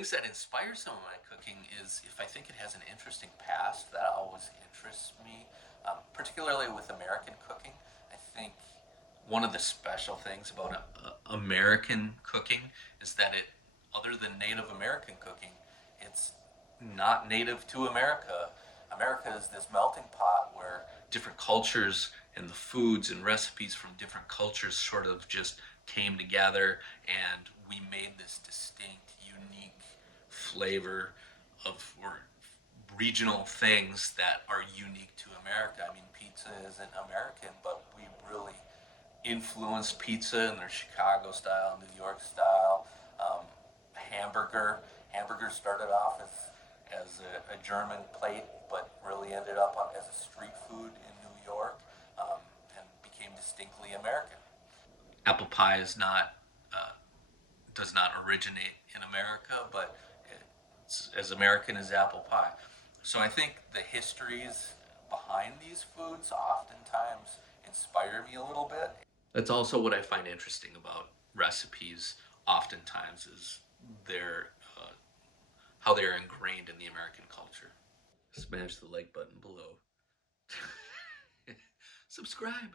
things that inspire some of my cooking is if I think it has an interesting past. That always interests me, particularly with American cooking. I think one of the special things about American cooking is that it, other than Native American cooking, it's not native to America. America is this melting pot where different cultures and the foods and recipes from different cultures sort of just came together, and we made this distinct, unique flavor of or regional things that are unique to America. I mean, pizza isn't American, but we really influenced pizza in their Chicago style, New York style. Hamburger started off as a German plate, but really ended up as a street food in New York, and became distinctly American. Apple pie is not does not originate in America, but it's as American as apple pie. So I think the histories behind these foods oftentimes inspire me a little bit. That's also what I find interesting about recipes. Oftentimes, is their how they're ingrained in the American culture. Smash the like button below. Subscribe.